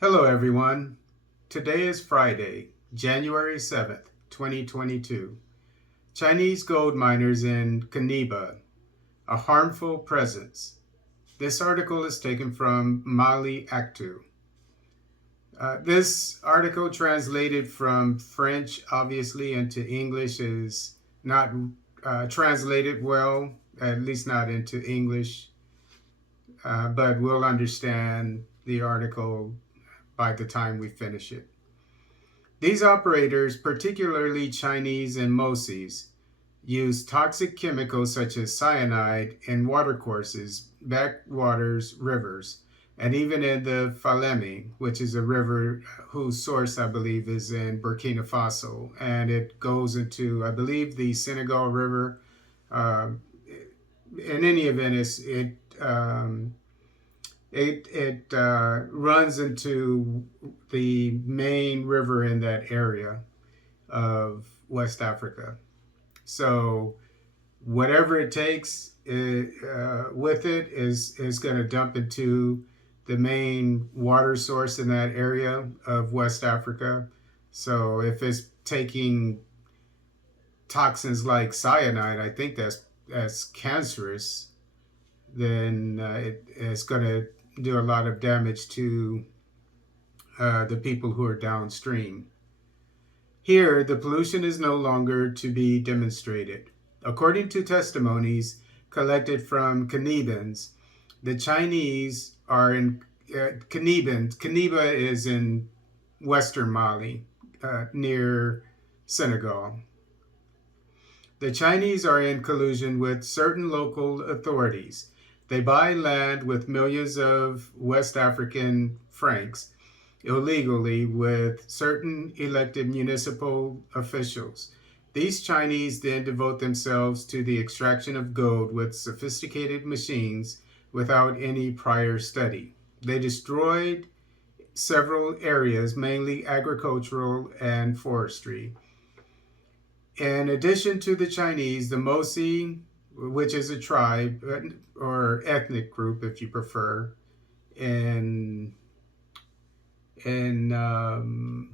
Hello, everyone. Today is Friday, January 7th, 2022. Chinese gold miners in Kaniba, a harmful presence. This article is taken from Mali Actu. This article, translated from French, obviously, into English, is not translated well, at least not into English, but we'll understand the article by the time we finish it. These operators, particularly Chinese and Mosis, use toxic chemicals such as cyanide in watercourses, backwaters, rivers, and even in the Falemi, which is a river whose source, I believe, is in Burkina Faso. And it goes into, I believe, the Senegal River. Um, in any event, it runs into the main river in that area of West Africa. So whatever it takes with it is going to dump into the main water source in that area of West Africa. So if it's taking toxins like cyanide, I think that's cancerous. Then it's going to do a lot of damage to the people who are downstream. Here, the pollution is no longer to be demonstrated. According to testimonies collected from Canibans, the Chinese are in Kaniba is in western Mali, near Senegal. The Chinese are in collusion with certain local authorities. They buy land with millions of West African francs illegally with certain elected municipal officials. These Chinese then devote themselves to the extraction of gold with sophisticated machines without any prior study. They destroyed several areas, mainly agricultural and forestry. In addition to the Chinese, the Mosi, which is a tribe or ethnic group, if you prefer, in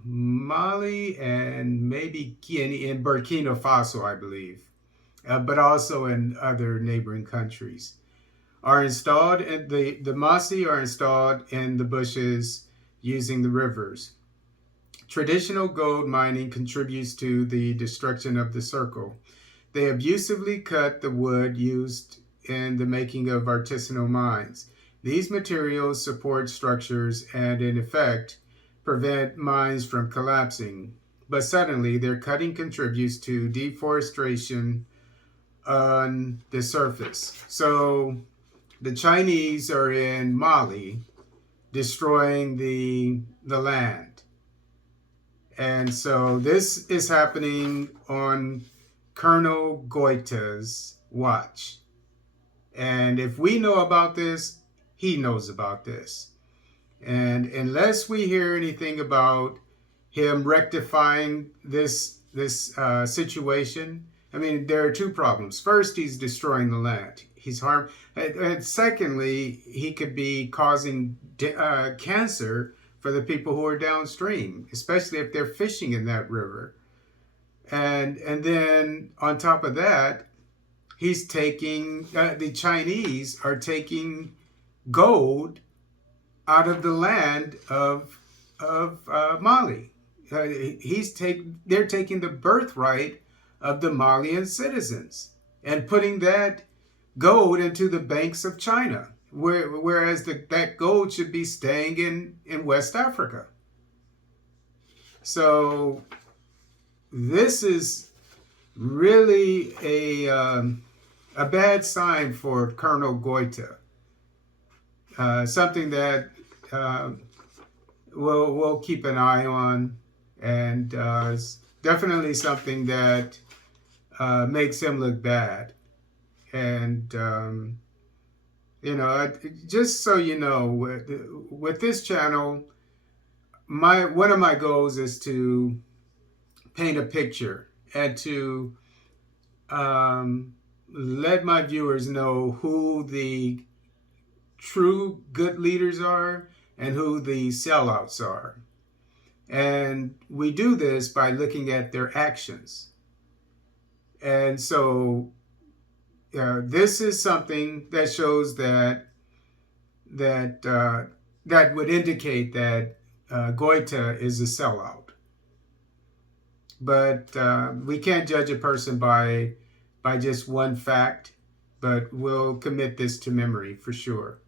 Mali and maybe Guinea, in Burkina Faso, I believe, but also in other neighboring countries, are installed, and the Masi are installed in the bushes using the rivers. Traditional gold mining contributes to the destruction of the circle. They abusively cut the wood used in the making of artisanal mines. These materials support structures and, in effect, prevent mines from collapsing. But suddenly, their cutting contributes to deforestation on the surface. So the Chinese are in Mali destroying the land. And so this is happening on Colonel Goita's watch. And if we know about this, he knows about this. And unless we hear anything about him rectifying this situation, I mean, there are two problems. First, he's destroying the land. He's harm. And secondly, he could be causing cancer for the people who are downstream, especially if they're fishing in that river. And then on top of that, he's taking the Chinese are taking gold out of the land of Mali. They're taking the birthright of the Malian citizens and putting that gold into the banks of China, whereas that gold should be staying in West Africa. So this is really a bad sign for Colonel Goita. Something that we'll keep an eye on, and it's definitely something that makes him look bad. And just so you know, with this channel, one of my goals is to paint a picture and to let my viewers know who the true good leaders are and who the sellouts are. And we do this by looking at their actions. And so this is something that shows that would indicate that Goethe is a sellout. But we can't judge a person by just one fact, but we'll commit this to memory for sure.